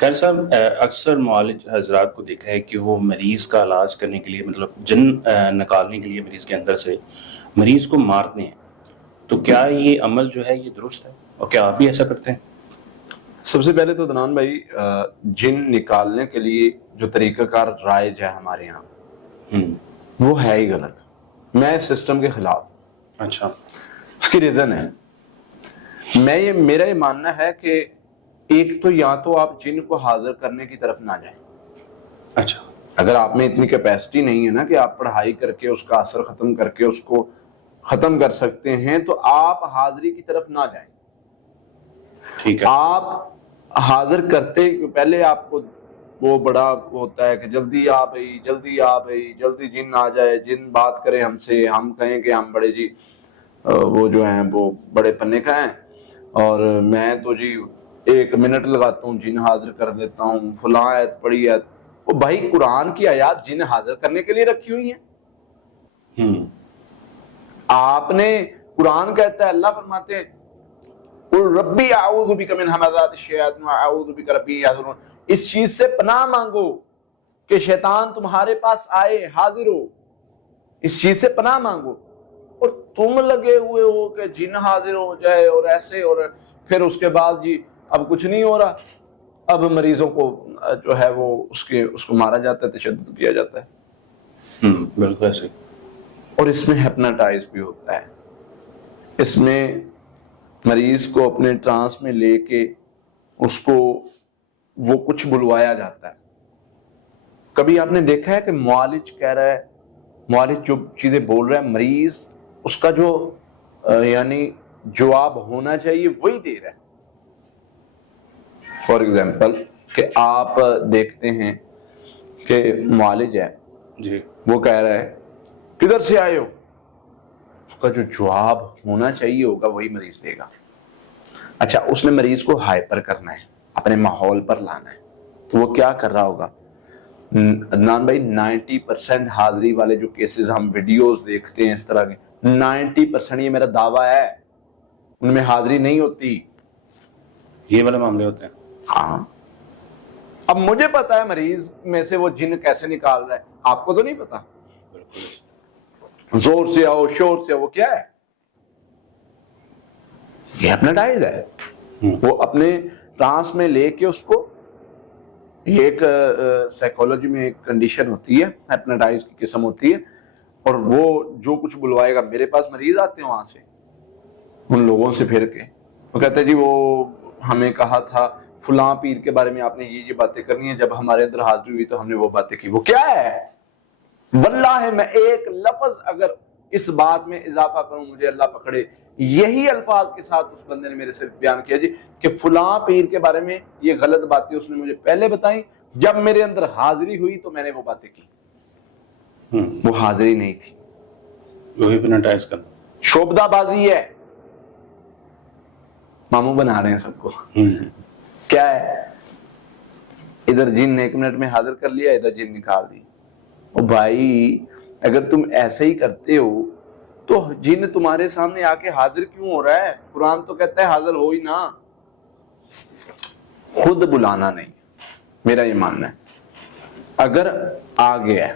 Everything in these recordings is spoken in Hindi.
खैर साहब, अक्सर मुआलिज हजरात को देखा है कि वो मरीज़ का इलाज करने के लिए, मतलब जिन निकालने के लिए मरीज़ के अंदर से मरीज़ को मारते हैं। तो क्या ये अमल जो है ये दुरुस्त है, और क्या आप भी ऐसा करते हैं? सबसे पहले तो दनान भाई, जिन निकालने के लिए जो तरीकाकार राइज है हमारे यहाँ, वो है ही गलत। मैं इस सिस्टम के खिलाफ। अच्छा। उसकी रीजन है, मेरा ये मानना है कि एक तो या तो आप जिन को हाजिर करने की तरफ ना जाएं। अच्छा। अगर आप में इतनी कैपेसिटी नहीं है ना कि आप पढ़ाई करके उसका असर खत्म करके उसको खत्म कर सकते हैं, तो आप हाजिरी की तरफ ना जाएं। ठीक है। आप हाजिर करते पहले आपको वो बड़ा होता है कि जल्दी आ भाई, जल्दी आ भाई, जल्दी जिन आ जाए, जिन बात करे हमसे, हम कहें कि हम बड़े जी वो जो हैं वो बड़े पन्ने का हैं, और मैं तो जी 1 मिनट लगाता हूँ जिन हाजिर कर देता हूँ, फुला आयत पढ़ी है। वो भाई कुरान की आयत जिन हाजिर करने के लिए रखी हुई है। आपने कुरान कहता है, अल्लाह फरमाते हैं रब्बी आऊज़ु बिका मिन हमाज़ाति शैतान व आऊज़ु बिका रब्बी याहज़ुरून, इस चीज से पनाह मांगो कि शैतान तुम्हारे पास आए, हाजिर हो, इस चीज से पनाह मांगो। और तुम लगे हुए हो कि जिन हाजिर हो जाए और ऐसे, और फिर उसके बाद जी अब कुछ नहीं हो रहा, अब मरीजों को जो है वो उसको मारा जाता है, तशद्दुद किया जाता है। बिल्कुल ऐसे। और इसमें हिप्नोटाइज भी होता है। इसमें मरीज को अपने ट्रांस में लेके उसको वो कुछ बुलवाया जाता है। कभी आपने देखा है कि मुआलिज कह रहा है, मुआलिज जो चीजें बोल रहा है, मरीज उसका जो यानी जवाब होना चाहिए वही दे रहा है। फॉर एग्जाम्पल कि आप देखते हैं कि मुआलिज है जी, वो कह रहा है किधर से आए हो, उसका जो जवाब होना चाहिए होगा वही मरीज देगा। अच्छा, उसने मरीज को हाइपर करना है, अपने माहौल पर लाना है, तो वो क्या कर रहा होगा? अदनान भाई, 90% हाजिरी वाले जो केसेस हम वीडियोस देखते हैं इस तरह के, 90%, ये मेरा दावा है, उनमें हाजिरी नहीं होती। ये वाले मामले होते हैं। हाँ, अब मुझे पता है मरीज में से वो जिन कैसे निकाल रहा है, आपको तो नहीं पता। जोर से आओ, शोर से आओ, वो क्या है? ये हिप्नोटाइज है। वो अपने ट्रांस में लेके उसको, एक साइकोलॉजी में एक कंडीशन होती है, हिप्नोटाइज की किस्म होती है, और वो जो कुछ बुलवाएगा, मेरे पास मरीज आते हैं वहां से, उन लोगों से फिर के, वो कहते हैं जी वो हमें कहा था फुलां पीर के बारे में आपने ये बातें करनी है, जब हमारे अंदर हाजिरी हुई तो हमने वो बातें की। वो क्या है? वल्लाह मैं एक लफ्ज अगर इस बात में इजाफा करूं, मुझे अल्लाह पकड़े, यही अल्फाज के साथ उस बंदे ने मेरे से बयान किया जी कि फुलां पीर के बारे में ये गलत बातें उसने मुझे पहले बताई, जब मेरे अंदर हाजिरी हुई तो मैंने वो बातें की। वो हाजिरी नहीं थी, वो हिप्नोटाइज करना, शोबदाबाजी है, मामू बना रहे हैं सबको। क्या है? इधर जिन 1 मिनट में हाजिर कर लिया, इधर जिन निकाल दी। ओ भाई, अगर तुम ऐसे ही करते हो तो जिन तुम्हारे सामने आके हाजिर क्यों हो रहा है? कुरान तो कहता है हाजिर हो ही ना, खुद बुलाना नहीं। मेरा ये मानना है, अगर आ गया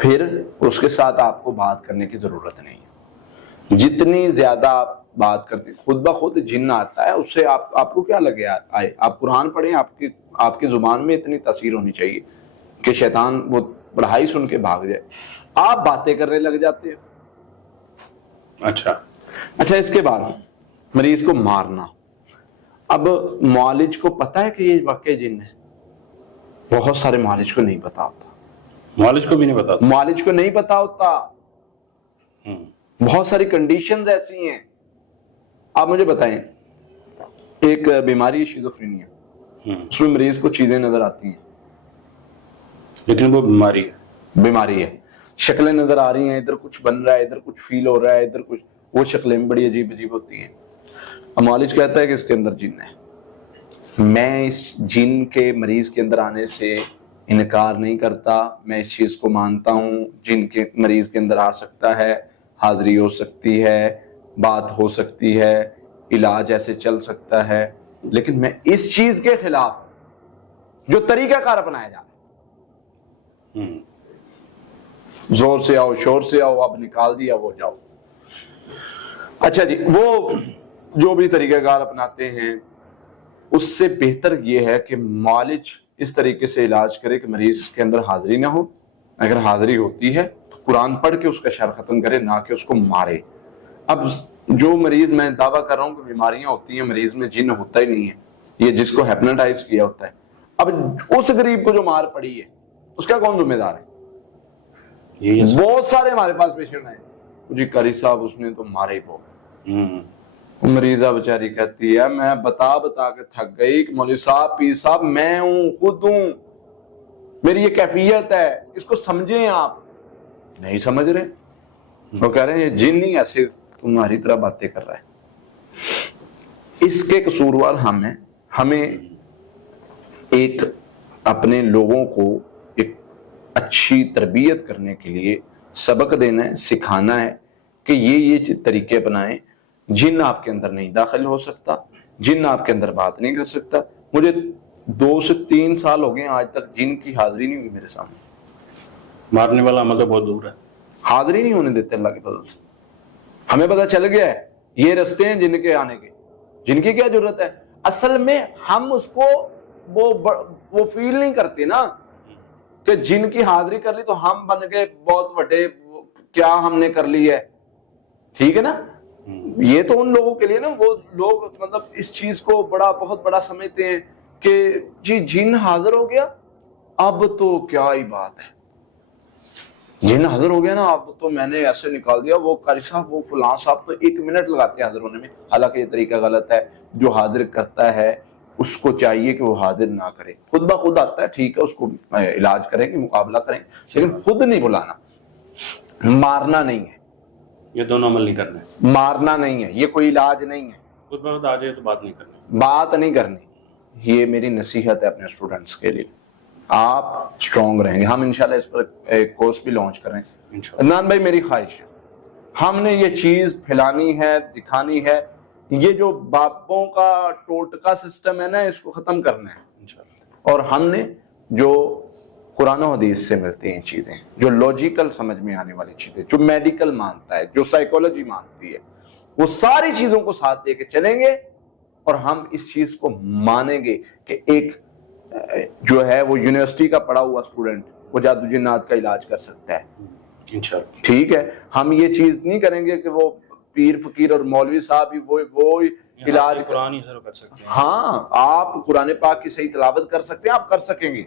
फिर उसके साथ आपको बात करने की जरूरत नहीं है। जितनी ज्यादा आप बात करते, खुद ब खुद जिन्न आता है, उससे आपको क्या लगे आए? आप कुरान पढ़ें, आपकी जुबान में इतनी तासीर होनी चाहिए कि शैतान वो पढ़ाई सुन के भाग जाए, आप बातें करने लग जाते हो। अच्छा, इसके बाद मरीज को मारना। अब मुआलिज को पता है कि ये वाकई जिन्न है? बहुत सारे मुआलिज को नहीं पता होता। मुआलिज को भी नहीं पता? मुआलिज को नहीं पता होता। बहुत सारी कंडीशंस ऐसी हैं। आप मुझे बताएं, एक बीमारी है शिज़ोफ्रेनिया, उसमें मरीज को चीजें नजर आती हैं, लेकिन वो बीमारी है, शक्लें नजर आ रही हैं, इधर कुछ बन रहा है, इधर कुछ फील हो रहा है, इधर कुछ, वो शक्लें बड़ी अजीब अजीब होती हैं। मुआलिज कहता है कि इसके अंदर जिन्न है। मैं इस जिन्न के मरीज के अंदर आने से इनकार नहीं करता, मैं इस चीज को मानता हूं, जिन्न के मरीज के अंदर आ सकता है, हाजिरी हो सकती है, बात हो सकती है, इलाज ऐसे चल सकता है, लेकिन मैं इस चीज के खिलाफ जो तरीकाकार अपनाया जा रहा है। जोर से आओ, शोर से आओ, अब निकाल दिया वो जाओ। अच्छा जी, वो जो भी तरीकाकार अपनाते हैं उससे बेहतर यह है कि मालिज इस तरीके से इलाज करे कि मरीज के अंदर हाजिरी ना हो। अगर हाजिरी होती है तो कुरान पढ़ के उसका शर खत्म करे, ना कि उसको मारे। अब जो मरीज, मैं दावा कर रहा हूं कि बीमारियां होती हैं, मरीज में जिन्न होता ही नहीं है, ये जिसको हेप्नोटाइज किया होता है। अब उस गरीब को जो मार पड़ी है उसका कौन जिम्मेदार है? बहुत सारे हमारे पास पेशेंट आए, जी कारी साहब उसने तो मारे को। मरीजा बेचारी कहती है मैं बता बता के थक गई कि मौलवी साहब, पीर साहब, मैं हूं, खुद हूं, मेरी ये कैफियत है, इसको समझें। आप नहीं समझ रहे। वो कह रहे हैं ये जिन नहीं ऐसे तुम्हारी तरह बातें कर रहा है। इसके कसूरवार हम हैं। हमें एक अपने लोगों को एक अच्छी तरबियत करने के लिए सबक देना है, सिखाना है कि ये तरीके अपनाएं। जिन आपके अंदर नहीं दाखिल हो सकता, जिन आपके अंदर बात नहीं कर सकता। मुझे 2 से 3 साल हो गए आज तक जिन की हाजिरी नहीं हुई मेरे सामने। मारने वाला अमल तो बहुत दूर है, हाजिरी नहीं होने देते अल्लाह के फजल से। हमें पता चल गया है ये रास्ते हैं जिनके आने के, जिनकी क्या जरूरत है। असल में हम उसको वो फील नहीं करते ना कि जिनकी हाजिरी कर ली तो हम बन गए बहुत बड़े, क्या हमने कर ली है। ठीक है ना। ये तो उन लोगों के लिए ना, वो लोग मतलब इस चीज को बहुत बड़ा समझते हैं कि जी जिन हाजिर हो गया अब तो क्या ही बात है, जिन हाजिर हो गया ना अब तो मैंने ऐसे निकाल दिया। वो कारी साहब, वो फलां साहब तो 1 मिनट लगाते हैं हाजिर होने में। हालांकि ये तरीका गलत है। जो हाजिर करता है उसको चाहिए कि वो हाजिर ना करे, खुद ब खुद आता है, ठीक है, उसको इलाज करेंगे, मुकाबला करेंगे, लेकिन खुद नहीं बुलाना। मारना नहीं है, ये दोनों अमल नहीं करने। मारना नहीं है, ये कोई इलाज नहीं है। खुद ब खुद आ जाए तो बात नहीं करनी, बात नहीं करनी। ये मेरी नसीहत है अपने स्टूडेंट्स के लिए। आप स्ट्रॉन्ग रहेंगे। हम इंशाल्लाह इस पर एक कोर्स भी लॉन्च कर रहे हैं। अदनान भाई, मेरी ख्वाहिश है हमने ये चीज फैलानी है, दिखानी है। ये जो बापों का टोटका सिस्टम है ना, इसको खत्म करना है। और हमने जो कुरान और हदीस से मिलती हैं चीजें, जो लॉजिकल समझ में आने वाली चीजें, जो मेडिकल मानता है, जो साइकोलॉजी मानती है, वो सारी चीजों को साथ लेके चलेंगे। और हम इस चीज को मानेंगे कि एक जो है वो यूनिवर्सिटी का पढ़ा हुआ स्टूडेंट वो जादू जिन्नात का इलाज कर सकता है इंशाल्लाह। ठीक है। हम ये चीज नहीं करेंगे कि वो पीर फकीर और मौलवी साहब ही वो इलाज कुरान ही कर सकते हैं। हाँ, आप कुरान पाक की सही तिलावत कर सकते हैं, आप कर सकेंगे।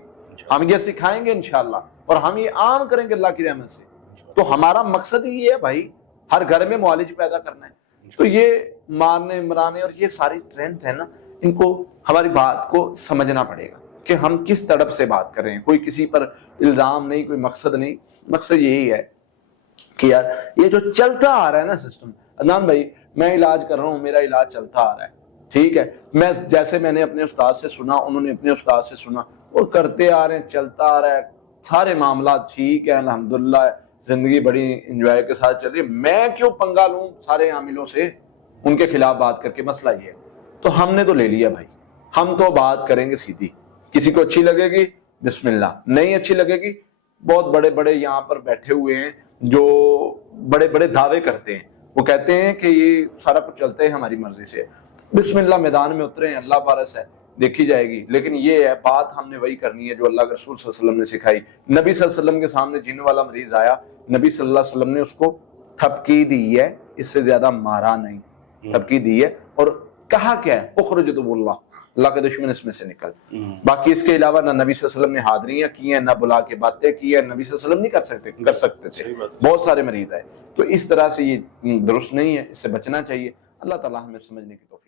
हम ये सिखाएंगे इंशाल्लाह, और हम ये आम करेंगे अल्लाह की रहमत से। तो हमारा मकसद ही ये है भाई, हर घर में मौलिज पैदा करना है। तो ये मारने मराने और ये सारी ट्रेंड है ना, इनको हमारी बात को समझना पड़ेगा कि हम किस तड़प से बात कर रहे हैं। कोई किसी पर इल्जाम नहीं, कोई मकसद नहीं। मकसद यही है कि यार ये जो चलता आ रहा है ना सिस्टम, अदनान भाई, मैं इलाज कर रहा हूं, मेरा इलाज चलता आ रहा है, ठीक है। मैंने अपने उस्ताद से सुना, उन्होंने अपने उस्ताद से सुना, और करते आ रहे हैं, चलता आ रहा है, सारे मामला ठीक है, अल्हम्दुलिल्लाह, जिंदगी बड़ी एंजॉय के साथ चल रही है। मैं क्यों पंगा लूं सारे आमिलों से, उनके खिलाफ बात करके? मसला ये है। तो हमने तो ले लिया भाई, हम तो बात करेंगे सीधी। किसी को अच्छी लगेगी बिस्मिल्लाह, नहीं अच्छी लगेगी। बहुत बड़े बड़े यहाँ पर बैठे हुए हैं जो बड़े बड़े दावे करते हैं, वो कहते हैं कि ये सारा कुछ चलते है हमारी मर्जी से। बिस्मिल्लाह, मैदान में उतरे हैं, अल्लाह पारस है, देखी जाएगी। लेकिन ये है, बात हमने वही करनी है जो अल्लाह के रसूल सल्लल्लाहु अलैहि वसल्लम ने सिखाई। नबी सल्लल्लाहु अलैहि वसल्लम के सामने जिन वाला मरीज आया, नबी सल्लल्लाहु अलैहि वसल्लम ने उसको थपकी दी है, इससे ज्यादा मारा नहीं, थपकी दी है। और कहा क्या है, उखरुज दुबुल्लाह, अल्लाह के दुश्मन इसमें से निकल। बाकी इसके अलावा ना नबी सल्लल्लाहु अलैहि वसल्लम ने हादरियां की हैं, ना बुला के बातें की है। नबी सल्लल्लाहु अलैहि वसल्लम नहीं कर सकते थे। बहुत सारे मरीज आए। तो इस तरह से ये दुरुस्त नहीं है, इससे बचना चाहिए। अल्लाह ताला हमें समझने की तौफीक